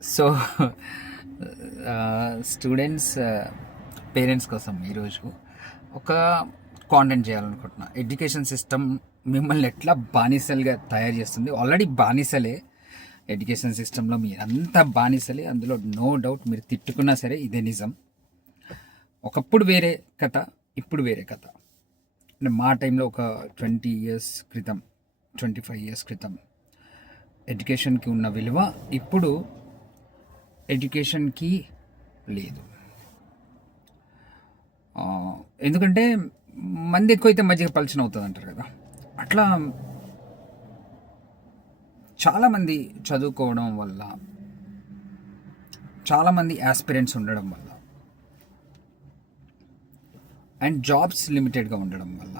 So students parents కోసం ఈరోజు ఒక కాంటెంట్ చేయాలనుకుంటున్నా. ఎడ్యుకేషన్ సిస్టమ్ మిమ్మల్ని ఎట్లా బానిసలుగా తయారు చేస్తుంది. ఆల్రెడీ బానిసలే ఎడ్యుకేషన్ సిస్టంలో, మీరంతా బానిసలే, అందులో నో డౌట్. మీరు తిట్టుకున్నా సరే ఇదే నిజం. ఒకప్పుడు వేరే కథ, ఇప్పుడు వేరే కథ. అంటే మా టైంలో ఒక 20 ఇయర్స్ క్రితం, 25 ఇయర్స్ క్రితం ఎడ్యుకేషన్కి ఉన్న విలువ ఇప్పుడు ఎడ్యుకేషన్కి లేదు. ఎందుకంటే మంది ఎక్కువైతే మజ్జిగ పలచన అవుతుంది అంటారు కదా. అట్లా చాలామంది చదువుకోవడం వల్ల, చాలామంది ఆస్పిరెంట్స్ ఉండడం వల్ల, అండ్ జాబ్స్ లిమిటెడ్గా ఉండడం వల్ల,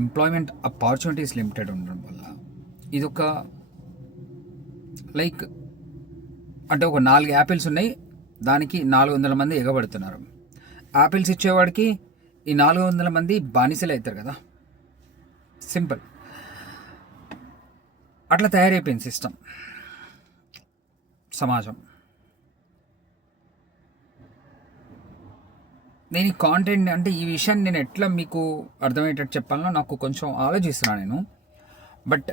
ఎంప్లాయ్మెంట్ ఆపర్చునిటీస్ లిమిటెడ్ ఉండడం వల్ల ఇదొక లైక్ అంటే ఒక 4 యాపిల్స్ ఉన్నాయి, దానికి 400 మంది ఎగబడుతున్నారు. యాపిల్స్ ఇచ్చేవాడికి ఈ 400 మంది బానిసలు అవుతారు కదా. సింపుల్. అట్లా తయారైపోయింది సిస్టమ్, సమాజం. నేను ఈ కాంటెంట్ అంటే ఈ విషయాన్ని నేను ఎట్లా మీకు అర్థమయ్యేటట్టు చెప్పాలనో నాకు కొంచెం ఆలోచిస్తున్నాను నేను. బట్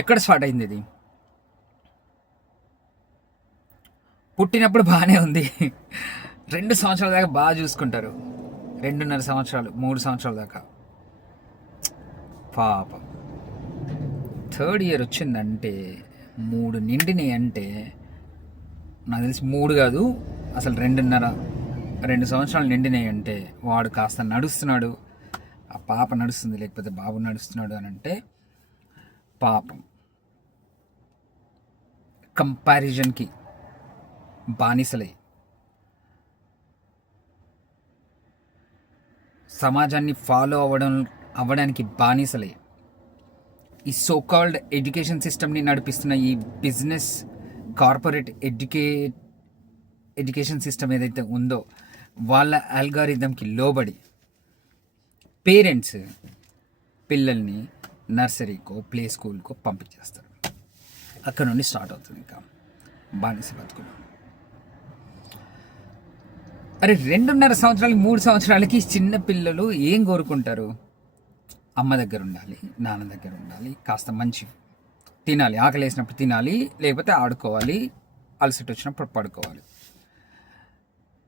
ఎక్కడ స్టార్ట్ అయింది ఇది? పుట్టినప్పుడు బాగానే ఉంది. 2 సంవత్సరాల దాకా బాగా చూసుకుంటారు, 2.5 సంవత్సరాలు, 3 సంవత్సరాల దాకా. పాపం 3rd ఇయర్ వచ్చిందంటే, 3 నిండినాయి అంటే, నాకు తెలిసి 3 కాదు అసలు 2 సంవత్సరాలు నిండినాయి అంటే వాడు కాస్త నడుస్తున్నాడు, ఆ పాప నడుస్తుంది, లేకపోతే బాబు నడుస్తున్నాడు అని అంటే పాపం. కంపారిజన్కి బానిసలై, సమాజాన్ని ఫాలో అవ్వడానికి బానిసలై, ఈ సోకాల్డ్ ఎడ్యుకేషన్ సిస్టమ్ని నడిపిస్తున్న ఈ బిజినెస్ కార్పొరేట్ ఎడ్యుకేషన్ సిస్టమ్ ఏదైతే ఉందో వాళ్ళ అల్గారిథంకి లోబడి పేరెంట్స్ పిల్లల్ని నర్సరీకో ప్లే స్కూల్కో పంపించేస్తారు. అక్కడ నుండి స్టార్ట్ అవుతుంది ఇంకా బానిస బతుకులు. అరే 2.5 సంవత్సరాలకి, 3 సంవత్సరాలకి చిన్న పిల్లలు ఏం కోరుకుంటారు? అమ్మ దగ్గర ఉండాలి, నాన్న దగ్గర ఉండాలి, కాస్త మంచి తినాలి, ఆకలి వేసినప్పుడు తినాలి, లేకపోతే ఆడుకోవాలి, అలసట వచ్చినప్పుడు పడుకోవాలి.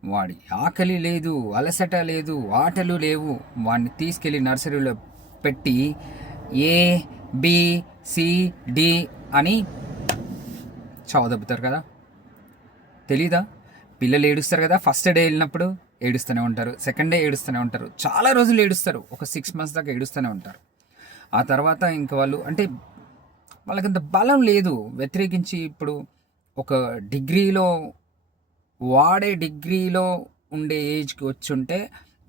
వాడి ఆకలి లేదు, అలసట లేదు, ఆటలు లేవు. వాడిని తీసుకెళ్ళి నర్సరీలో పెట్టి ఏ బి సి డి అని చదవదబ్బుతారు కదా. తెలీదా? పిల్లలు ఏడుస్తారు కదా, ఫస్ట్ డే వెళ్ళినప్పుడు ఏడుస్తూనే ఉంటారు, సెకండ్ డే ఏడుస్తూనే ఉంటారు, చాలా రోజులు ఏడుస్తారు, ఒక 6 months దాకా ఏడుస్తూనే ఉంటారు. ఆ తర్వాత ఇంకా వాళ్ళు అంటే వాళ్ళకంత బలం లేదు. వ్యతిరేకించి ఇప్పుడు ఒక డిగ్రీలో ఉండే ఏజ్కి వచ్చి ఉంటే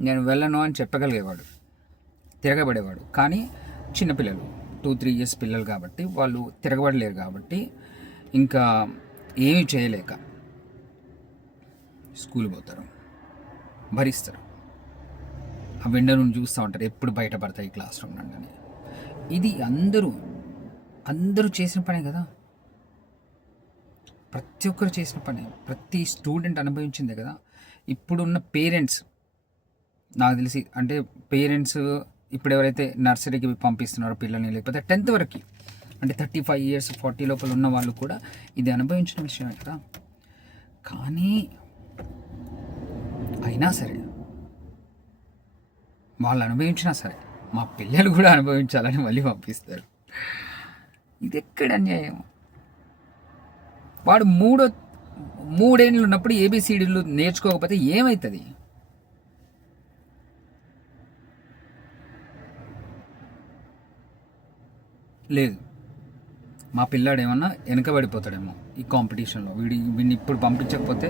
నేను వెళ్ళను అని చెప్పగలిగేవాడు, తిరగబడేవాడు. కానీ చిన్నపిల్లలు 2-3 years పిల్లలు కాబట్టి వాళ్ళు తిరగబడలేరు కాబట్టి ఇంకా ఏమీ చేయలేక స్కూల్ పోతారు, భరిస్తారు. ఆ విండో నుండి చూస్తూ ఉంటారు ఎప్పుడు బయటపడతాయి క్లాస్ రూమ్ నుండి అని. ఇది అందరూ చేసిన పనే కదా, ప్రతి ఒక్కరు చేసిన పనే, ప్రతి స్టూడెంట్ అనుభవించిందే కదా. ఇప్పుడున్న పేరెంట్స్ నాకు తెలిసి అంటే పేరెంట్స్ ఇప్పుడు ఎవరైతే నర్సరీకి పంపిస్తున్నారో పిల్లల్ని, లేకపోతే 10th వరకు అంటే 35 years 40 లోపల ఉన్న వాళ్ళు కూడా ఇది అనుభవించిన విషయమే కదా. కానీ అయినా సరే, వాళ్ళు అనుభవించినా సరే మా పిల్లలు కూడా అనుభవించాలని మళ్ళీ పంపిస్తారు. ఇది ఎక్కడ అన్యాయం? వాడు 3 ఏళ్ళు ఉన్నప్పుడు ఏబిసిడీలు నేర్చుకోకపోతే ఏమవుతుంది? లేదు, మా పిల్లాడు ఏమన్నా వెనకబడిపోతాడేమో ఈ కాంపిటీషన్లో. వీడిని ఇప్పుడు పంపించకపోతే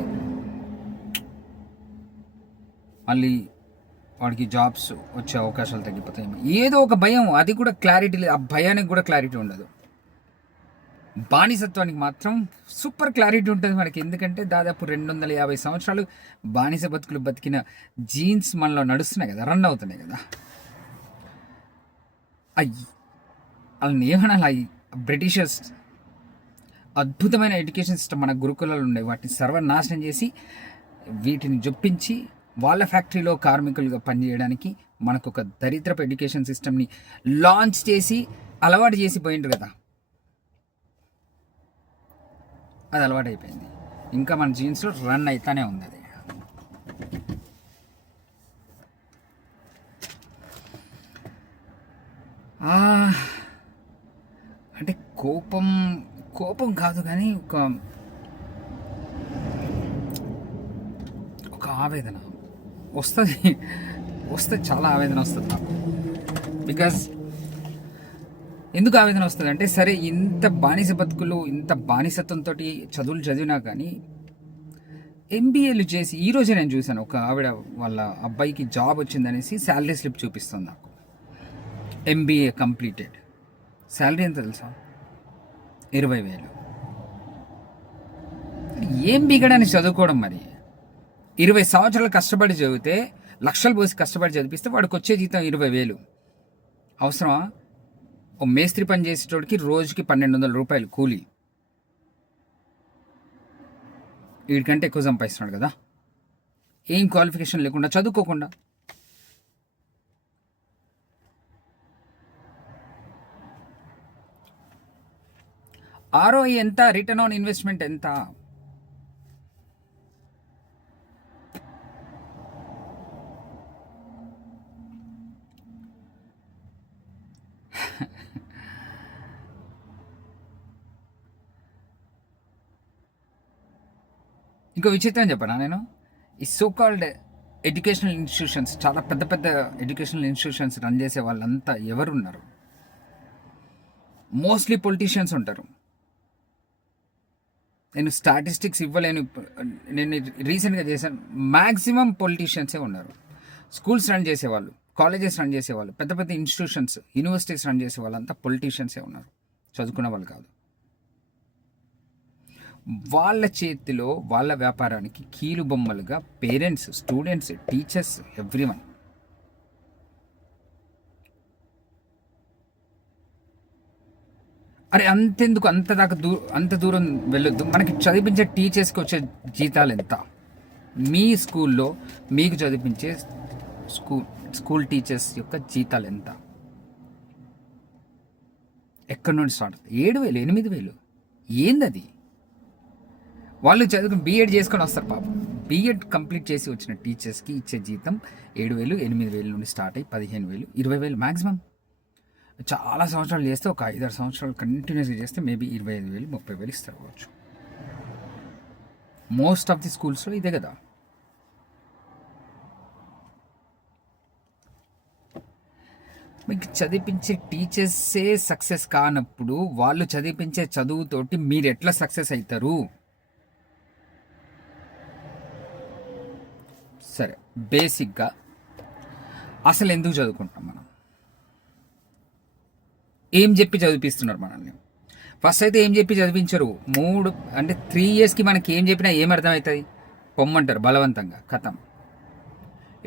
మళ్ళీ వాడికి జాబ్స్ వచ్చే అవకాశాలు తగ్గిపోతాయేమో, ఏదో ఒక భయం. అది కూడా క్లారిటీ లేదు, ఆ భయానికి కూడా క్లారిటీ ఉండదు. బానిసత్వానికి మాత్రం సూపర్ క్లారిటీ ఉంటుంది మనకి. ఎందుకంటే దాదాపు 250 సంవత్సరాలు బానిస బతుకులు బతికిన జీన్స్ మనలో నడుస్తున్నాయి కదా, రన్ అవుతున్నాయి కదా. వాళ్ళని ఏమనాలి? బ్రిటిషర్స్ అద్భుతమైన ఎడ్యుకేషన్ సిస్టమ్ మన గురుకులాలు ఉండే వాటిని సర్వనాశనం చేసి వీటిని జొప్పించి వాళ్ళ ఫ్యాక్టరీలో కార్మికులుగా పనిచేయడానికి మనకు ఒక దరిద్రపు ఎడ్యుకేషన్ సిస్టమ్ని లాంచ్ చేసి అలవాటు చేసి పోయిండ్రు కదా. అది అలవాటు అయిపోయింది, ఇంకా మన జీన్స్లో రన్ అవుతానే ఉంది అది. అంటే కోపం కాదు కానీ ఒక ఆవేదన వస్తుంది చాలా ఆవేదన వస్తుంది నాకు. బికాజ్ ఎందుకు ఆవేదన వస్తుంది అంటే, సరే ఇంత బానిస బతుకులు, ఇంత బానిసత్వంతో చదువులు చదివినా కానీ ఎంబీఏలు చేసి, ఈరోజే నేను చూశాను ఒక ఆవిడ వాళ్ళ అబ్బాయికి జాబ్ వచ్చిందనేసి శాలరీ స్లిప్ చూపిస్తుంది నాకు. ఎంబీఏ కంప్లీటెడ్, శాలరీ ఎంత తెలుసా? 20,000. ఏం బిగడని చదువుకోవడం మరి. 20 సంవత్సరాలు కష్టపడి చదివితే, లక్షలు పోసి కష్టపడి చదివిస్తే వాడికి వచ్చే జీతం 20,000. అవసరమా? ఓ మేస్త్రి పని చేసేటోడికి రోజుకి 1,200 రూపాయలు కూలీ. వీడికంటే ఎక్కువ సంపాదిస్తున్నాడు కదా, ఏం క్వాలిఫికేషన్ లేకుండా, చదువుకోకుండా. ఆర్ఓఐ ఎంత? రిటర్న్ ఆన్ ఇన్వెస్ట్మెంట్ ఎంత? ఇంకో విచిత్రం చెప్పనా నేను, ఈ సోకాల్డ్ ఎడ్యుకేషనల్ ఇన్స్టిట్యూషన్స్, చాలా పెద్ద పెద్ద ఎడ్యుకేషనల్ ఇన్స్టిట్యూషన్స్ రన్ చేసే వాళ్ళంతా ఎవరున్నారు? మోస్ట్లీ పొలిటీషియన్స్ ఉంటారు. నేను స్టాటిస్టిక్స్ ఇవ్వలేను, నేను రీసెంట్గా చేశాను. మ్యాక్సిమం పొలిటీషియన్సే ఉన్నారు. స్కూల్స్ రన్ చేసేవాళ్ళు, కాలేజెస్ రన్ చేసేవాళ్ళు, పెద్ద పెద్ద ఇన్స్టిట్యూషన్స్, యూనివర్సిటీస్ రన్ చేసే వాళ్ళంతా పొలిటీషియన్సే ఉన్నారు, చదువుకున్న వాళ్ళు కాదు. వాళ్ళ చేతిలో వాళ్ళ వ్యాపారానికి కీలు బొమ్మలుగా పేరెంట్స్, స్టూడెంట్స్, టీచర్స్, ఎవ్రీవన్. అరే అంతెందుకు, అంత దూరం వెళ్ళొద్దు. మనకి చదివించే టీచర్స్కి వచ్చే జీతాలు ఎంత? మీ స్కూల్లో మీకు చదివించే స్కూల్ టీచర్స్ యొక్క జీతాలు ఎంత? ఎక్కడి నుండి స్టార్ట్? 7,000, 8,000. ఏందది? వాళ్ళు చదువుకుని బీఎడ్ చేసుకొని వస్తారు పాపం. బీఎడ్ కంప్లీట్ చేసి వచ్చిన టీచర్స్కి ఇచ్చే జీతం 7,000, 8,000 నుండి స్టార్ట్ అయ్యి 15,000, 20,000 మ్యాక్సిమం. చాలా సంవత్సరాలు చేస్తే, ఒక 5-6 సంవత్సరాలు కంటిన్యూస్గా చేస్తే మేబీ 25,000, 30,000 ఇస్తారు కావచ్చు. మోస్ట్ ఆఫ్ ది స్కూల్స్లో ఇదే కదా. మీకు చదివించే టీచర్సే సక్సెస్ కానప్పుడు వాళ్ళు చదివించే చదువుతోటి మీరు ఎట్లా సక్సెస్ అవుతారు? సరే, బేసిక్గా అసలు ఎందుకు చదువుకుంటాం మనం? ఏం చెప్పి చదివిస్తున్నారు మనల్ని? ఫస్ట్ అయితే ఏం చెప్పి చదివించరు. 3 ఇయర్స్కి మనకి ఏం చెప్పినా ఏం అర్థమవుతుంది? పొమ్మంటారు బలవంతంగా, కథం.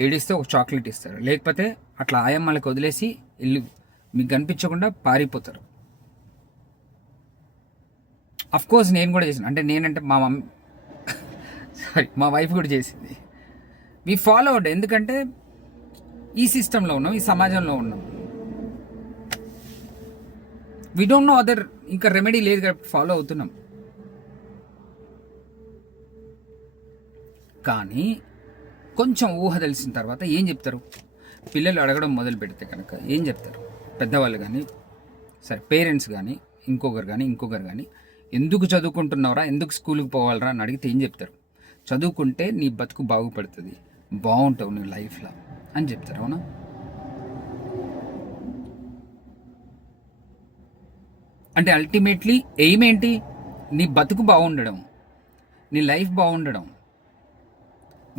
ఏడిస్తే ఒక చాక్లెట్ ఇస్తారు, లేకపోతే అట్లా ఆయమ్మలకి వదిలేసి ఇల్లు మీకు కనిపించకుండా పారిపోతారు. అఫ్కోర్స్ నేను కూడా చేసాను, అంటే నేనంటే మా వైఫ్ కూడా చేసింది. వి ఫాలో అవుట్, ఎందుకంటే ఈ సిస్టంలో ఉన్నాం, ఈ సమాజంలో ఉన్నాం. వి డోంట్ నో అదర్, ఇంకా రెమెడీ లేదు కాబట్టి ఫాలో అవుతున్నాం. కానీ కొంచెం ఊహ తెలిసిన తర్వాత ఏం చెప్తారు? పిల్లలు అడగడం మొదలు పెడితే కనుక ఏం చెప్తారు? పెద్దవాళ్ళు కానీ, సరే పేరెంట్స్ కానీ, ఇంకొకరు కానీ ఎందుకు చదువుకుంటున్నావురా, ఎందుకు స్కూల్కి పోవాలరా అని అడిగితే ఏం చెప్తారు? చదువుకుంటే నీ బతుకు బాగుపడుతుంది, బాగుంటావు నీ లైఫ్లో అని చెప్తారు. అవునా? అంటే అల్టిమేట్లీ ఎయిమ్ ఏంటి? నీ బతుకు బాగుండడం, నీ లైఫ్ బాగుండడం.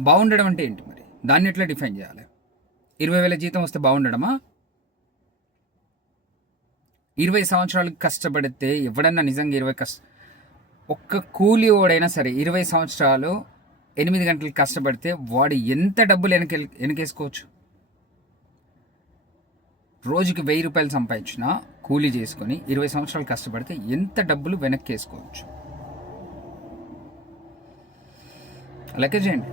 బాగుండడం అంటే ఏంటి మరి? దాన్ని ఎట్లా డిఫైన్ చేయాలి? 20,000 జీతం వస్తే బాగుండడమా? 20 సంవత్సరాలు కష్టపడితే ఎవడన్నా నిజంగా ఒక్క కూలి ఓడైనా సరే 20 సంవత్సరాలు 8 గంటలు కష్టపడితే వాడు ఎంత డబ్బులు వెనకేసుకోవచ్చు? రోజుకి 1,000 రూపాయలు సంపాదించినా కూలీ చేసుకొని 20 సంవత్సరాలు కష్టపడితే ఎంత డబ్బులు వెనక్కి వేసుకోవచ్చు. లెక్క చేయండి.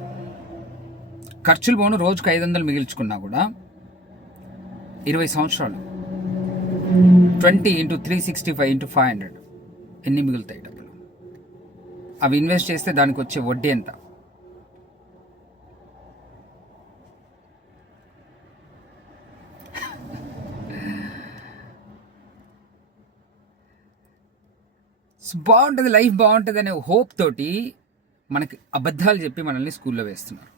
ఖర్చులు పోను రోజుకు 500 మిగిల్చుకున్నా కూడా 20 సంవత్సరాలు 20 × 365 × 500 ఎన్ని మిగులుతాయి డబ్బులు? అవి ఇన్వెస్ట్ చేస్తే దానికి వచ్చే వడ్డీ ఎంత? బాగుంటుంది, లైఫ్ బాగుంటుంది అనే హోప్ తోటి మనకి అబద్ధాలు చెప్పి మనల్ని స్కూల్లో వేస్తున్నారు.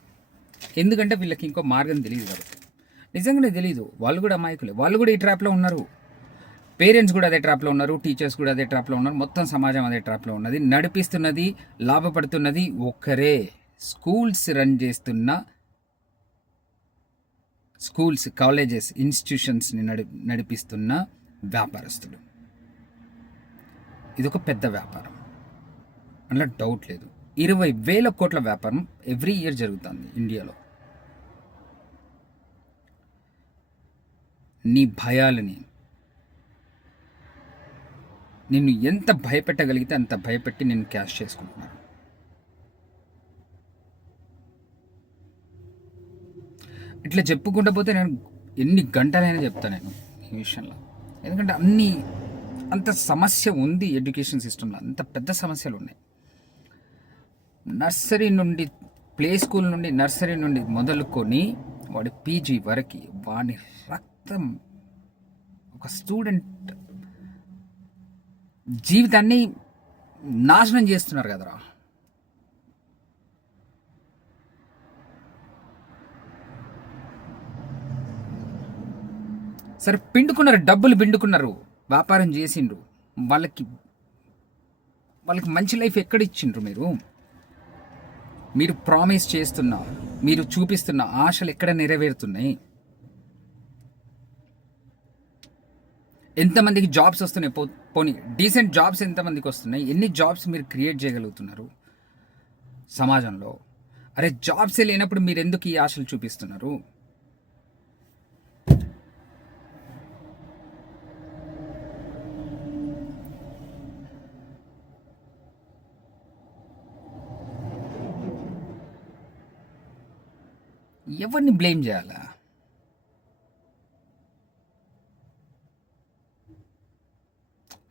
ఎందుకంటే వీళ్ళకి ఇంకో మార్గం తెలియదు కాబట్టి. నిజంగానే తెలియదు. వాళ్ళు కూడా అమాయకులే. వాళ్ళు కూడా ఈ ట్రాప్లో ఉన్నారు. పేరెంట్స్ కూడా అదే ట్రాప్లో ఉన్నారు. టీచర్స్ కూడా అదే ట్రాప్లో ఉన్నారు. మొత్తం సమాజం అదే ట్రాప్లో ఉన్నది. నడిపిస్తున్నది, లాభపడుతున్నది ఒక్కరే. స్కూల్స్ రన్ చేస్తున్న స్కూల్స్, కాలేజెస్, ఇన్స్టిట్యూషన్స్ని నడిపిస్తున్న వ్యాపారస్తులు. ఇదొక పెద్ద వ్యాపారం, అందులో డౌట్ లేదు. 20,000 కోట్ల వ్యాపారం ఎవ్రీ ఇయర్ జరుగుతుంది ఇండియాలో. నీ భయాలని, నిన్ను ఎంత భయపెట్టగలిగితే అంత భయపెట్టి నిన్ను క్యాష్ చేసుకుంటున్నారు. ఇట్లా చెప్పుకుంటూ పోతే నేను ఎన్ని గంటలైనా చెప్తాను నేను ఈ విషయంలో. ఎందుకంటే అంత సమస్య ఉంది ఎడ్యుకేషన్ సిస్టంలో. అంత పెద్ద సమస్యలు ఉన్నాయి. నర్సరీ నుండి, ప్లే స్కూల్ నుండి, నర్సరీ నుండి మొదలుకొని వాడి పీజీ వరకు వాడి రక్తం, ఒక స్టూడెంట్ జీవితాన్ని నాశనం చేస్తున్నారు కదరా. సరే పిండుకున్నారు, డబ్బులు పిండుకున్నారు, వ్యాపారం చేసిండ్రు. వాళ్ళకి మంచి లైఫ్ ఎక్కడ ఇచ్చిండ్రు? మీరు ప్రామిస్ చేస్తున్నా, మీరు చూపిస్తున్న ఆశలు ఎక్కడ నెరవేరుతున్నాయి? ఎంతమందికి జాబ్స్ వస్తున్నాయి? పోనీ డీసెంట్ జాబ్స్ ఎంతమందికి వస్తున్నాయి? ఎన్ని జాబ్స్ మీరు క్రియేట్ చేయగలుగుతున్నారు సమాజంలో? అరే జాబ్సే లేనప్పుడు మీరు ఎందుకు ఈ ఆశలు చూపిస్తున్నారు? ఎవరిని బ్లేమ్ చేయాలా?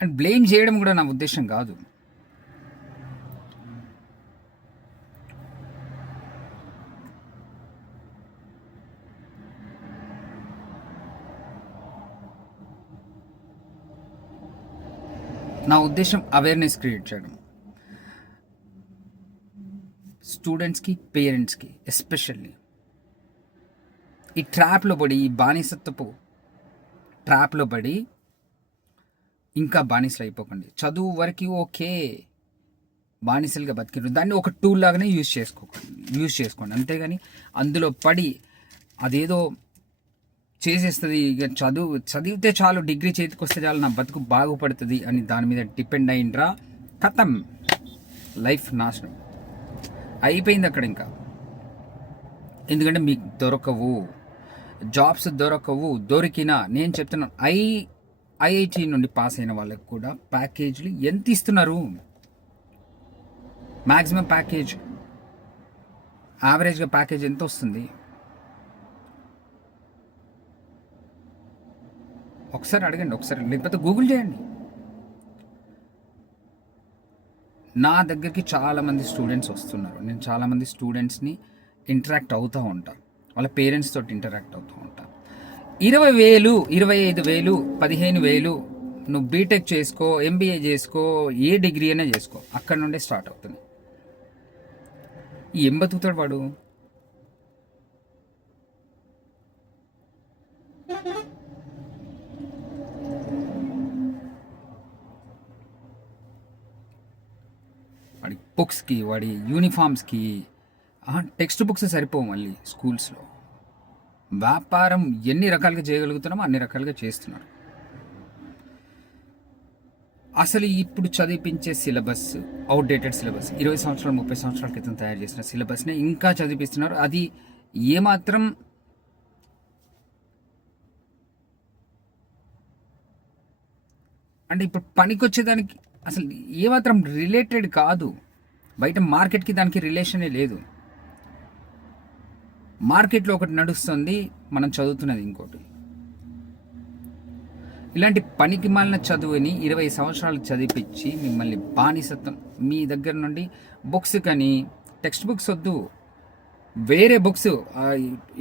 అండ్ బ్లేమ్ చేయడం కూడా నా ఉద్దేశం కాదు. నా ఉద్దేశం అవేర్నెస్ క్రియేట్ చేయడం. స్టూడెంట్స్కి, పేరెంట్స్కి ఎస్పెషల్లీ ఈ ట్రాప్లో పడి, ఈ బానిసత్వపు ట్రాప్లో పడి ఇంకా బానిసలు అయిపోకండి. చదువు వరకు ఓకే, బానిసలుగా బతికిరు, దాన్ని ఒక టూల్ లాగానే యూజ్ చేసుకోండి. అంతేగాని అందులో పడి అదేదో చేసేస్తుంది, ఇక చదివితే చాలు, డిగ్రీ చేతికి వస్తే చాలు, నా బతుకు బాగుపడుతుంది అని దాని మీద డిపెండ్ అయిండ్రా, ఖతం, లైఫ్ నాశనం అయిపోయింది అక్కడ ఇంకా. ఎందుకంటే మీకు దొరకవు, జాబ్స్ దొరకవు. దొరికినా నేను చెప్తున్నాను, ఐఐటి నుండి పాస్ అయిన వాళ్ళకి కూడా ప్యాకేజీలు ఎంత ఇస్తున్నారు? మ్యాక్సిమం ప్యాకేజ్, యావరేజ్గా ప్యాకేజ్ ఎంత వస్తుంది? ఒకసారి అడగండి, లేకపోతే గూగుల్ చేయండి. నా దగ్గరికి చాలామంది స్టూడెంట్స్ వస్తున్నారు. నేను చాలామంది స్టూడెంట్స్ని ఇంటరాక్ట్ అవుతూ ఉంటాను, వాళ్ళ పేరెంట్స్ తోటి ఇంటరాక్ట్ అవుతూ ఉంటా. 20,000, 25,000, 15,000 నువ్వు బీటెక్ చేసుకో, ఎంబీఏ చేసుకో, ఏ డిగ్రీ అయినా చేసుకో, అక్కడ నుండే స్టార్ట్ అవుతుంది. ఏం బతుకుతాడు వాడు? వాడి బుక్స్కి, వాడి యూనిఫామ్స్కి టెక్స్ట్ బుక్స్ సరిపోవు మళ్ళీ స్కూల్స్లో. వ్యాపారం ఎన్ని రకాలుగా చేయగలుగుతున్నామో అన్ని రకాలుగా చేస్తున్నారు. అసలు ఇప్పుడు చదివించే సిలబస్ అవుట్డేటెడ్ సిలబస్, 20 సంవత్సరాలు 30 సంవత్సరాల క్రితం తయారు చేసిన సిలబస్నే ఇంకా చదివిస్తున్నారు. అది ఏమాత్రం అంటే ఇప్పుడు పనికొచ్చేదానికి అసలు ఏమాత్రం రిలేటెడ్ కాదు. బయట మార్కెట్కి దానికి రిలేషనే లేదు. మార్కెట్లో ఒకటి నడుస్తుంది, మనం చదువుతున్నది ఇంకోటి. ఇలాంటి పనికి మాలిన చదువుని 20 సంవత్సరాలు చదివిపించి మిమ్మల్ని బానిసత్వం మీ దగ్గర నుండి బుక్స్ కానీ టెక్స్ట్ బుక్స్ వద్దు, వేరే బుక్స్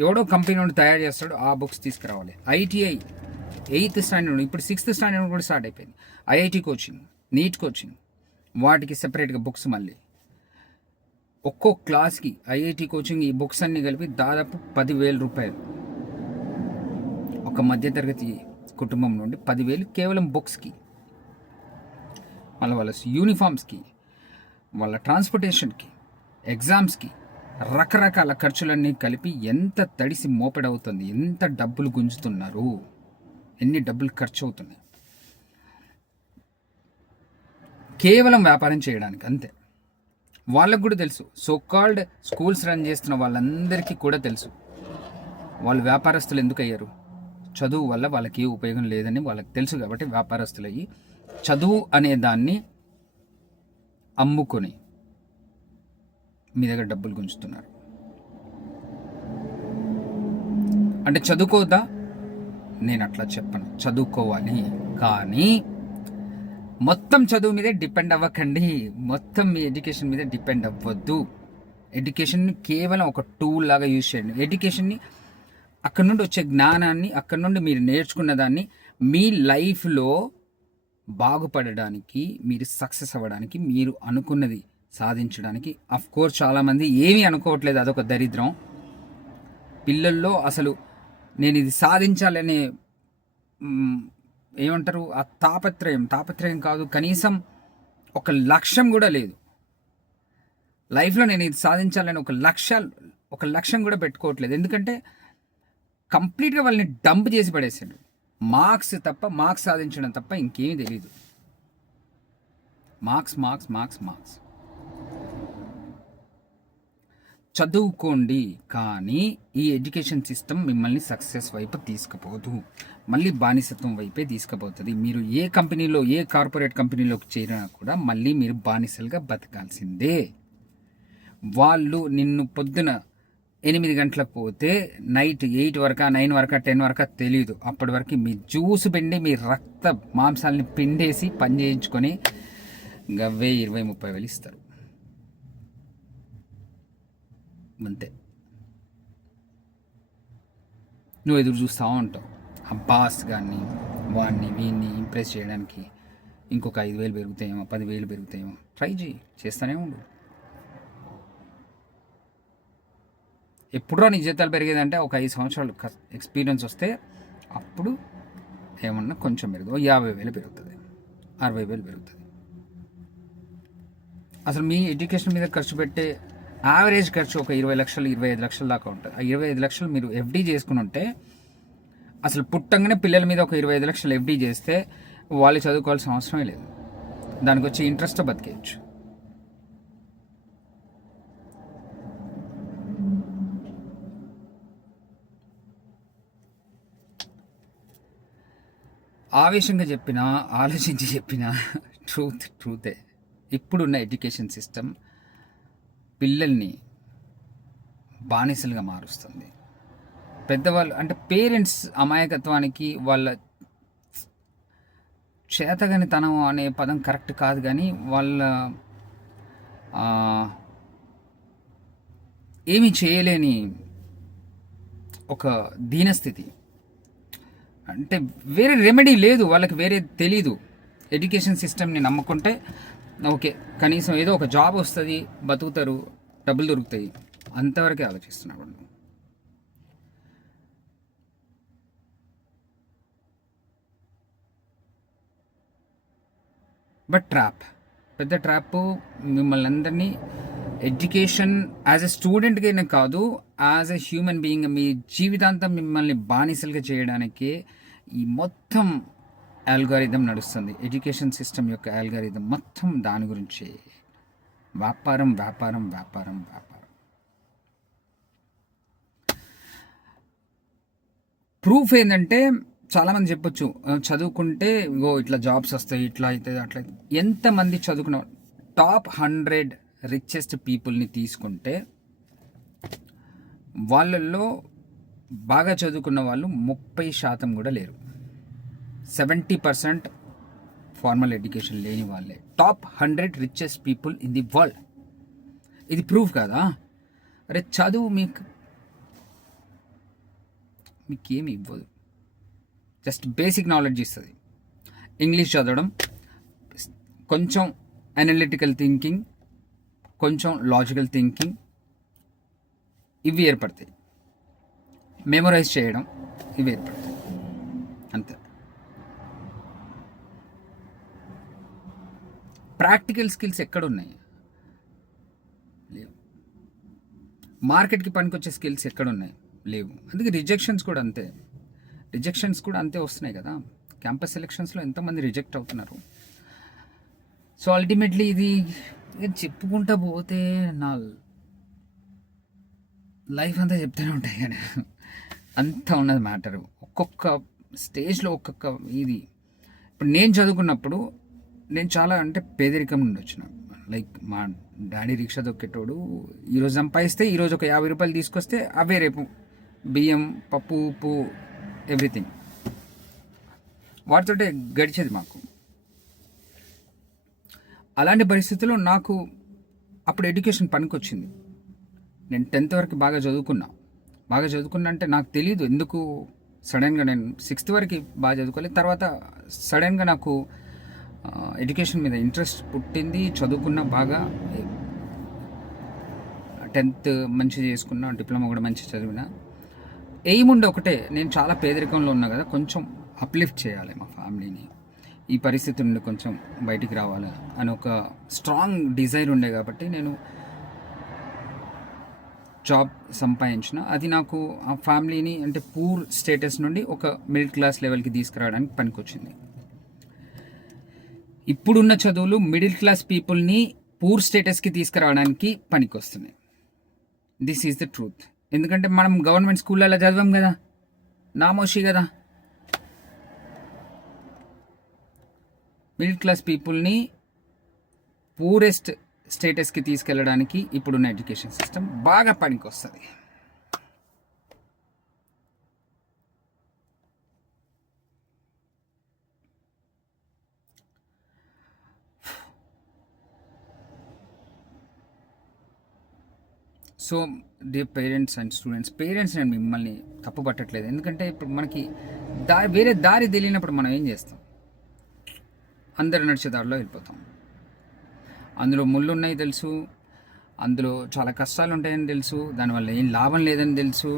ఎవడో కంపెనీ నుండి తయారు చేస్తాడు ఆ బుక్స్ తీసుకురావాలి. ఐటీఐ 8th స్టాండర్డ్, ఇప్పుడు 6th స్టాండర్డ్ కూడా స్టార్ట్ అయిపోయింది. ఐఐటి కోచింగ్, నీట్ కోచింగ్, వాటికి సెపరేట్గా బుక్స్. మళ్ళీ ఒక్కో క్లాస్కి ఐఐటి కోచింగ్ ఈ బుక్స్ అన్నీ కలిపి దాదాపు 10,000 రూపాయలు. ఒక మధ్యతరగతి కుటుంబం నుండి 10,000 కేవలం బుక్స్కి, మళ్ళీ వాళ్ళ యూనిఫామ్స్కి, వాళ్ళ ట్రాన్స్పోర్టేషన్కి, ఎగ్జామ్స్కి, రకరకాల ఖర్చులన్నీ కలిపి ఎంత తడిసి మోపెడవుతుంది, ఎంత డబ్బులు గుంజుతున్నారు, ఎన్ని డబ్బులు ఖర్చు అవుతున్నాయి కేవలం వ్యాపారం చేయడానికి. అంతే. వాళ్ళకు కూడా తెలుసు, సో కాల్డ్ స్కూల్స్ రన్ చేస్తున్న వాళ్ళందరికీ కూడా తెలుసు వాళ్ళు వ్యాపారస్తులు ఎందుకు అయ్యారు. చదువు వల్ల వాళ్ళకి ఏ ఉపయోగం లేదని వాళ్ళకి తెలుసు కాబట్టి వ్యాపారస్తులు అయ్యి చదువు అనే దాన్ని అమ్ముకొని మీ దగ్గర డబ్బులు గుంజుతున్నారు. అంటే చదువుకోవద్దా? నేను అట్లా చెప్పను, చదువుకోవాలి. కానీ మొత్తం చదువు మీదే డిపెండ్ అవ్వకండి, మొత్తం మీ ఎడ్యుకేషన్ మీద డిపెండ్ అవ్వద్దు. ఎడ్యుకేషన్ని కేవలం ఒక టూల్ లాగా యూజ్ చేయండి. ఎడ్యుకేషన్ని, అక్కడ నుండి వచ్చే జ్ఞానాన్ని, అక్కడ నుండి మీరు నేర్చుకున్న దాన్ని మీ లైఫ్లో బాగుపడడానికి, మీరు సక్సెస్ అవ్వడానికి, మీరు అనుకున్నది సాధించడానికి. అఫ్ కోర్స్ చాలామంది ఏమీ అనుకోవట్లేదు, అదొక దరిద్రం. పిల్లల్లో అసలు నేను ఇది సాధించాలనే ఏమంటారు ఆ తాపత్రయం కాదు, కనీసం ఒక లక్ష్యం కూడా లేదు లైఫ్లో. నేను ఇది సాధించాలని ఒక లక్ష్యం కూడా పెట్టుకోవట్లేదు. ఎందుకంటే కంప్లీట్గా వాళ్ళని డంప్ చేసి పడేసాడు. మార్క్స్ సాధించడం తప్ప ఇంకేమీ తెలియదు. మార్క్స్. చదువుకోండి, కానీ ఈ ఎడ్యుకేషన్ సిస్టమ్ మిమ్మల్ని సక్సెస్ వైపు తీసుకుపోదు, మళ్ళీ బానిసత్వం వైపే తీసుకుపోతుంది. మీరు ఏ కంపెనీలో, ఏ కార్పొరేట్ కంపెనీలోకి చేరినా కూడా మళ్ళీ మీరు బానిసలుగా బతకాల్సిందే. వాళ్ళు నిన్ను పొద్దున 8 గంటలకు పోతే నైట్ 8 వరకు, 9 వరకు, 10 వరకు తెలియదు. అప్పటి వరకు మీ జ్యూస్ పిండి, మీ రక్త మాంసాలని పిండేసి పని చేయించుకొని గవ్వే 20-30 వేలు ఇస్తారు అంతే. నువ్వు ఎదురు చూస్తూ ఉంటావు ఆ బాస్ కానీ వాడిని వీడిని ఇంప్రెస్ చేయడానికి. ఇంకొక 5,000 పెరుగుతాయేమో, 10,000 పెరుగుతాయేమో, ట్రై చేస్తూనే ఉండు. ఎప్పుడో నీ జీతాలు పెరిగేదంటే ఒక 5 సంవత్సరాలు ఎక్స్పీరియన్స్ వస్తే అప్పుడు ఏమన్నా కొంచెం పెరుగుతుంది. 50,000 పెరుగుతుంది, 60,000 పెరుగుతుంది. అసలు మీ ఎడ్యుకేషన్ మీద ఖర్చు పెట్టే యావరేజ్ ఖర్చు ఒక 20 లక్షలు, 25 లక్షల దాకా ఉంటుంది. ఆ 25 లక్షలు మీరు ఎఫ్డీ చేసుకుని ఉంటే, అసలు పుట్టంగానే పిల్లల మీద ఒక 25 లక్షలు ఎఫ్డీ చేస్తే వాళ్ళు చదువుకోవాల్సిన అవసరమే లేదు. దానికి వచ్చి ఇంట్రెస్ట్ బతికేయచ్చు. ఆవేశంగా చెప్పినా, ఆలోచించి చెప్పినా ట్రూతే. ఇప్పుడున్న ఎడ్యుకేషన్ సిస్టమ్ పిల్లల్ని బానిసలుగా మారుస్తుంది. పెద్దవాళ్ళు అంటే పేరెంట్స్ అమాయకత్వానికి, వాళ్ళ చేతగానితనం అనే పదం కరెక్ట్ కాదు, కానీ వాళ్ళ ఏమీ చేయలేని ఒక దీనస్థితి. అంటే వేరే రెమెడీ లేదు వాళ్ళకి, వేరే తెలీదు. ఎడ్యుకేషన్ సిస్టమ్ని నమ్ముకుంటే ఓకే, కనీసం ఏదో ఒక జాబ్ వస్తుంది, బతుకుతారు, డబ్బులు దొరుకుతాయి, అంతవరకే ఆలోచిస్తున్నాడు. బట్ పెద్ద ట్రాప్ మిమ్మల్ని అందరినీ ఎడ్యుకేషన్ యాజ్ ఎ స్టూడెంట్గానే కాదు, యాజ్ ఎ హ్యూమన్ బీయింగ్ మీ జీవితాంతం మిమ్మల్ని బానిసలుగా చేయడానికే ఈ మొత్తం ఆల్గారిథం నడుస్తుంది. ఎడ్యుకేషన్ సిస్టమ్ యొక్క ఆల్గారిథం మొత్తం దాని గురించి. వ్యాపారం. ప్రూఫ్ ఏంటంటే చాలామంది చెప్పొచ్చు చదువుకుంటే ఇగో ఇట్లా జాబ్స్ వస్తాయి, ఇట్లా అవుతుంది, అట్లా అవుతుంది. ఎంతమంది చదువుకున్న టాప్ 100 రిచెస్ట్ పీపుల్ని తీసుకుంటే వాళ్ళల్లో బాగా చదువుకున్న వాళ్ళు 30% కూడా లేరు. 70% ఫార్మల్ ఎడ్యుకేషన్ లేని వాళ్ళే top 100 richest people in the world. ఇది ప్రూఫ్ కాదా? అరే చదువు మీకేమి ఇవ్వదు, జస్ట్ బేసిక్ నాలెడ్జ్ ఇస్తుంది. ఇంగ్లీష్ చదవడం, కొంచెం అనలిటికల్ థింకింగ్, కొంచెం లాజికల్ థింకింగ్, ఇవి ఏర్పడతాయి. మెమొరైజ్ చేయడం, ఇవి ఏర్పడతాయి, అంతే. ప్రాక్టికల్ స్కిల్స్ ఎక్కడున్నాయి? లేవు. మార్కెట్కి పనికొచ్చే స్కిల్స్ ఎక్కడున్నాయి? లేవు. అందుకే రిజెక్షన్స్ కూడా అంతే వస్తున్నాయి కదా. క్యాంపస్ సెలెక్షన్స్లో ఎంతమంది రిజెక్ట్ అవుతున్నారు. సో అల్టిమేట్లీ ఇది చెప్పుకుంటా పోతే నా లైఫ్ అంతా చెప్తూనే ఉంటాయి కానీ అంత ఉన్నది మ్యాటరు. ఒక్కొక్క స్టేజ్లో ఒక్కొక్క ఇది. ఇప్పుడు నేను చదువుకున్నప్పుడు నేను చాలా అంటే పేదరికం నుండి వచ్చిన. లైక్ మా డాడీ రిక్షా దొక్కేటోడు. ఈరోజు సంపాదిస్తే ఈరోజు ఒక 50 రూపాయలు తీసుకొస్తే అవే రేపు బియ్యం, పప్పు, ఉప్పు, ఎవ్రీథింగ్ వాటితోటే గడిచేది మాకు. అలాంటి పరిస్థితుల్లో నాకు అప్పుడు ఎడ్యుకేషన్ పనికొచ్చింది. నేను 10th వరకు బాగా చదువుకున్నా అంటే నాకు తెలియదు ఎందుకు సడన్గా నేను 6th వరకు బాగా చదువుకోలేదు. తర్వాత సడన్గా నాకు ఎడ్యుకేషన్ మీద ఇంట్రెస్ట్ పుట్టింది. చదువుకున్న బాగా, 10th మంచిగా చేసుకున్నా, డిప్లొమా కూడా మంచిగా చదివిన. ఎయిమ్ ఉండే ఒకటే, నేను చాలా పేదరికంలో ఉన్నా కదా, కొంచెం అప్లిఫ్ట్ చేయాలి మా ఫ్యామిలీని, ఈ పరిస్థితి నుండి కొంచెం బయటికి రావాలి అని ఒక స్ట్రాంగ్ డిజైర్ ఉండే కాబట్టి నేను జాబ్ సంపాదించిన. అది నాకు ఆ ఫ్యామిలీని అంటే పూర్ స్టేటస్ నుండి ఒక మిడిల్ క్లాస్ లెవెల్కి తీసుకురావడానికి పనికొచ్చింది. ఇప్పుడున్న చదువులు మిడిల్ క్లాస్ పీపుల్ని పూర్ స్టేటస్కి తీసుకురావడానికి పనికొస్తున్నాయి. This is the truth. ఎందుకంటే మనం గవర్నమెంట్ స్కూళ్ళలో చదివాం కదా, నామోషి కదా. మిడిల్ క్లాస్ పీపుల్ని పూరెస్ట్ స్టేటస్కి తీసుకెళ్ళడానికి ఇప్పుడున్న ఎడ్యుకేషన్ సిస్టమ్ బాగా పనికొస్తుంది. So dear parents and students, parents నేను మిమ్మల్ని తప్పు పట్టట్లేదు. ఎందుకంటే ఇప్పుడు మనకి వేరే దారి తెలియనప్పుడు మనం ఏం చేస్తాం? అందరు నడిచే దారిలో వెళ్ళిపోతాం. అందులో ముళ్ళు ఉన్నాయి తెలుసు, అందులో చాలా కష్టాలు ఉంటాయని తెలుసు, దానివల్ల ఏం లాభం లేదని తెలుసు.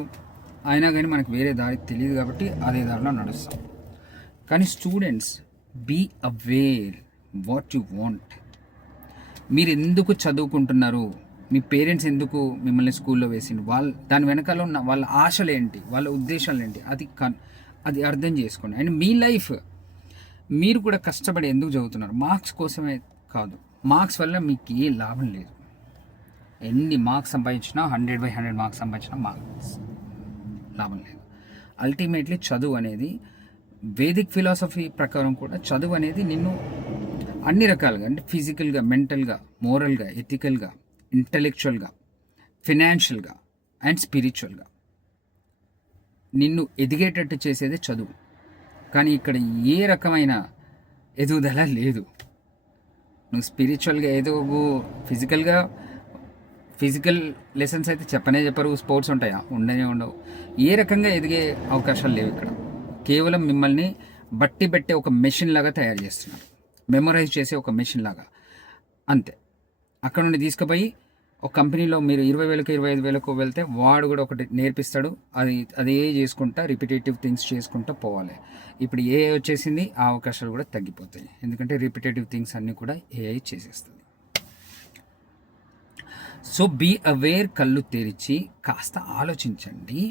అయినా కానీ మనకు వేరే దారి తెలియదు కాబట్టి అదే దారిలో నడుస్తాం. కానీ students, be aware what you want. మీరు ఎందుకు చదువుకుంటున్నారు? మీ పేరెంట్స్ ఎందుకు మిమ్మల్ని స్కూల్లో వేసిండు? దాని వెనకాల ఉన్న వాళ్ళ ఆశలు ఏంటి, వాళ్ళ ఉద్దేశాలు ఏంటి, అది అర్థం చేసుకోండి. అండ్ మీ లైఫ్ మీరు కూడా కష్టపడి ఎందుకు చదువుతున్నారు? మార్క్స్ కోసమే కాదు. మార్క్స్ వల్ల మీకు ఏ లాభం లేదు. ఎన్ని మార్క్స్ సంపాదించినా, 100/100 మార్క్స్ సంపాదించినా మార్క్స్ లాభం లేదు. అల్టిమేట్లీ చదువు అనేది వేదిక్ ఫిలాసఫీ ప్రకారం కూడా చదువు అనేది నిన్ను అన్ని రకాలుగా అంటే ఫిజికల్గా, మెంటల్గా, మోరల్గా, ఎథికల్గా, ఇంటలెక్చువల్గా, ఫినాన్షియల్గా అండ్ స్పిరిచువల్గా నిన్ను ఎదిగేటట్టు చేసేదే చదువు. కానీ ఇక్కడ ఏ రకమైన ఎదుగుదల లేదు. నువ్వు స్పిరిచువల్గా ఎదుగు, ఫిజికల్ లెసన్స్ అయితే చెప్పరు. స్పోర్ట్స్ ఉంటాయా? ఉండవు. ఏ రకంగా ఎదిగే అవకాశాలు లేవు ఇక్కడ. కేవలం మిమ్మల్ని బట్టి పెట్టే ఒక మెషిన్ లాగా తయారు చేస్తున్నారు, మెమొరైజ్ చేసే ఒక మెషిన్ లాగా, అంతే. అక్కడ నుండి తీసుకుపోయి ఒక కంపెనీలో మీరు 20,000 25,000 వెళ్తే వాడు కూడా ఒకటి నేర్పిస్తాడు. అదే చేసుకుంటా రిపిటేటివ్ థింగ్స్ చేసుకుంటూ పోవాలి. ఇప్పుడు ఏఐ వచ్చేసింది, ఆ అవకాశాలు కూడా తగ్గిపోతాయి. ఎందుకంటే రిపిటేటివ్ థింగ్స్ అన్నీ కూడా ఏఐ చేసేస్తుంది. So be aware. కళ్ళు తెరిచి కాస్త ఆలోచించండి,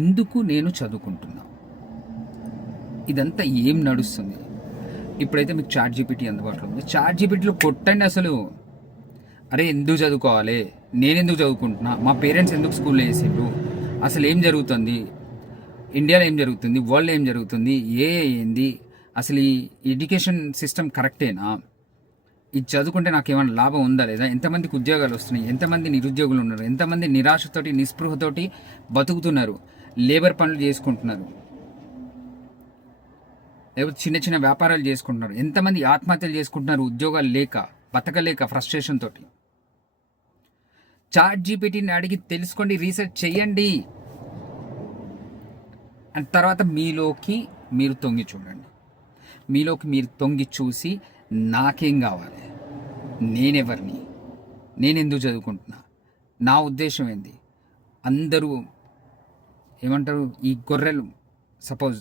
ఎందుకు నేను చదువుకుంటున్నా, ఇదంతా ఏం నడుస్తుంది. ఇప్పుడైతే మీకు ChatGPT అందుబాటులో ఉంది. ChatGPTలో కొట్టండి అసలు, అరే ఎందుకు చదువుకోవాలి, నేను ఎందుకు చదువుకుంటున్నా, మా పేరెంట్స్ ఎందుకు స్కూల్లో వేసిండ్రు, అసలు ఏం జరుగుతుంది, ఇండియాలో ఏం జరుగుతుంది, వరల్డ్ ఏం జరుగుతుంది, ఏంది అసలు ఈ ఎడ్యుకేషన్ సిస్టమ్ కరెక్టేనా, ఇది చదువుకుంటే నాకు ఏమైనా లాభం ఉందా లేదా, ఎంతమందికి ఉద్యోగాలు వస్తున్నాయి, ఎంతమంది నిరుద్యోగులు ఉన్నారు, ఎంతమంది నిరాశతోటి నిస్పృహతోటి బతుకుతున్నారు, లేబర్ పనులు చేసుకుంటున్నారు, లేకపోతే చిన్న చిన్న వ్యాపారాలు చేసుకుంటున్నారు, ఎంతమంది ఆత్మహత్యలు చేసుకుంటున్నారు ఉద్యోగాలు లేక, బతకలేక, ఫ్రస్ట్రేషన్ తోటి. చాట్ జీపీటీని అడిగి తెలుసుకోండి, రీసెర్చ్ చేయండి, అండ్ తర్వాత మీలోకి మీరు తొంగి చూడండి. మీలోకి మీరు తొంగి చూసి నాకేం కావాలి, నేనెవరిని, నేను ఎందుకు చదువుకుంటున్నా, నా ఉద్దేశం ఏంది. అందరూ ఏమంటారు, ఈ గొర్రెలు సపోజ్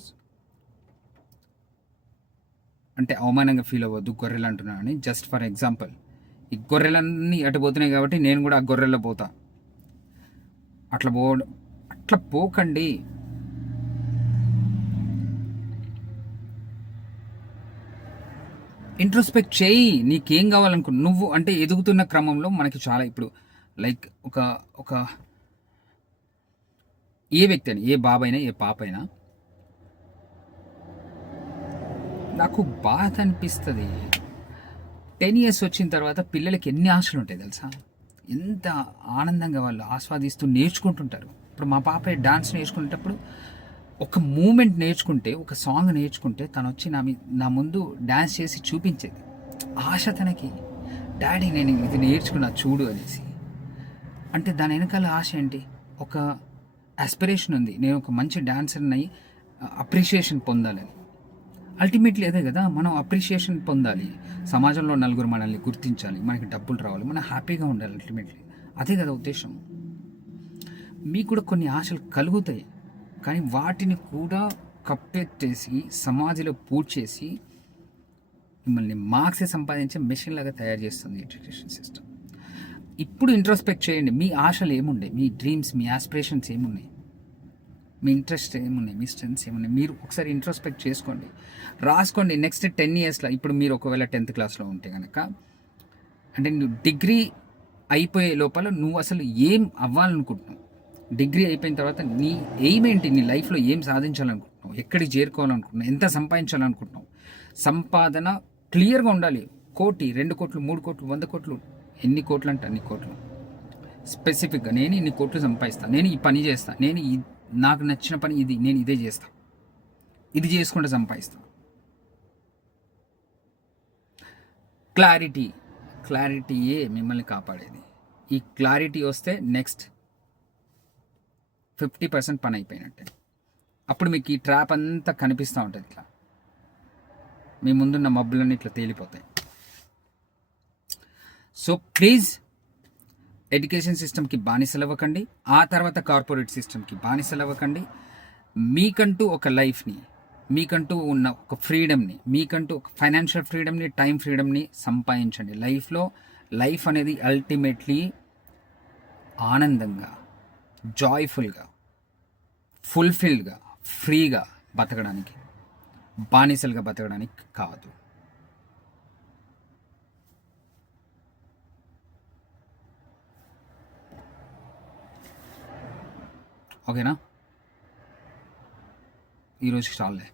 అంటే అవమానంగా ఫీల్ అవ్వద్దు గొర్రెలు అంటున్నానని, జస్ట్ ఫర్ ఎగ్జాంపుల్. ఈ గొర్రెలన్నీ అటు పోతున్నాయి కాబట్టి నేను కూడా ఆ గొర్రెల్లో పోతా. అట్లా పోకండి. ఇంట్రోస్పెక్ట్ చేయి, నీకేం కావాలనుకో. నువ్వు అంటే ఎదుగుతున్న క్రమంలో మనకి చాలా ఇప్పుడు లైక్ ఒక ఏ వ్యక్తి అయినా, ఏ బాబైనా ఏ పాప అయినా, నాకు బాధ అనిపిస్తుంది 10 years వచ్చిన తర్వాత పిల్లలకి ఎన్ని ఆశలు ఉంటాయి తెలుసా, ఎంత ఆనందంగా వాళ్ళు ఆస్వాదిస్తూ నేర్చుకుంటుంటారు. ఇప్పుడు మా పాప డాన్స్ నేర్చుకునేటప్పుడు ఒక మూమెంట్ నేర్చుకుంటే, ఒక సాంగ్ నేర్చుకుంటే తను వచ్చి నా ముందు డ్యాన్స్ చేసి చూపించేది. ఆశ తనకి, డాడీ నేను ఇది నేర్చుకున్నా చూడు అనేసి. అంటే దాని వెనకాల ఆశ ఏంటి, ఒక ఆస్పిరేషన్ ఉంది, నేను ఒక మంచి డాన్సర్ని అయ్యి అప్రిషియేషన్ పొందాలని. అల్టిమేట్లీ అదే కదా, మనం అప్రిషియేషన్ పొందాలి, సమాజంలో నలుగురు మనల్ని గుర్తించాలి, మనకి డబ్బులు రావాలి, మనం హ్యాపీగా ఉండాలి. అల్టిమేట్లీ అదే కదా ఉద్దేశం. మీకు కూడా కొన్ని ఆశలు కలుగుతాయి, కానీ వాటిని కూడా కప్పెట్టేసి సమాధిలో పూడ్చేసి మిమ్మల్ని మార్క్సే సంపాదించే మెషిన్ లాగా తయారు చేస్తుంది ఎడ్యుకేషన్ సిస్టమ్. ఇప్పుడు ఇంట్రోస్పెక్ట్ చేయండి, మీ ఆశలు ఏమున్నాయి, మీ డ్రీమ్స్, మీ ఆస్పిరేషన్స్ ఏమున్నాయి, మీ ఇంట్రెస్ట్ ఏమున్నాయి, మీ స్ట్రెంగ్స్ ఏమున్నాయి, మీరు ఒకసారి ఇంట్రోస్పెక్ట్ చేసుకోండి, రాసుకోండి. నెక్స్ట్ 10 yearsలో ఇప్పుడు మీరు ఒకవేళ 10th classలో ఉంటే కనుక, అంటే నువ్వు డిగ్రీ అయిపోయే లోపల నువ్వు అసలు ఏం అవ్వాలనుకుంటున్నావు, డిగ్రీ అయిపోయిన తర్వాత నీ ఎయిమ్ ఏంటి, నీ లైఫ్లో ఏం సాధించాలనుకుంటున్నావు, ఎక్కడికి చేరుకోవాలనుకుంటున్నావు, ఎంత సంపాదించాలనుకుంటున్నావు. సంపాదన క్లియర్గా ఉండాలి. 1 కోటి, 2 కోట్లు, 3 కోట్లు, 100 కోట్లు, ఎన్ని కోట్లు అంటే అన్ని కోట్లు. స్పెసిఫిక్గా నేను ఇన్ని కోట్లు సంపాదిస్తాను, నేను ఈ పని చేస్తాను, నేను నాకు నచ్చిన పని ఇది, నేను ఇదే చేస్తాను, ఇది చేసుకుంటే సంపాదిస్తాను. క్లారిటీయే మిమ్మల్ని కాపాడేది. ఈ క్లారిటీ వస్తే నెక్స్ట్ 50% పని అయిపోయినట్టే. అప్పుడు మీకు ఈ ట్రాప్ అంతా కనిపిస్తూ ఉంటుంది, ఇట్లా మీ ముందున్న మబ్బులన్నీ ఇట్లా తేలిపోతాయి. సో ప్లీజ్ ఎడ్యుకేషన్ సిస్టమ్కి బానిసలు అవ్వకండి, ఆ తర్వాత కార్పొరేట్ సిస్టమ్కి బానిసలు అవ్వకండి. మీకంటూ ఒక లైఫ్ని, మీకంటూ ఉన్న ఒక ఫ్రీడమ్ని, మీకంటూ ఒక ఫైనాన్షియల్ ఫ్రీడమ్ని, టైం ఫ్రీడమ్ని సంపాదించండి. లైఫ్ అనేది అల్టిమేట్లీ ఆనందంగా, జాయ్ఫుల్గా, ఫుల్ఫిల్గా, ఫ్రీగా బతకడానికి, బానిసలుగా బతకడానికి కాదు. ఓకేనా? ఈరోజు చాలులే.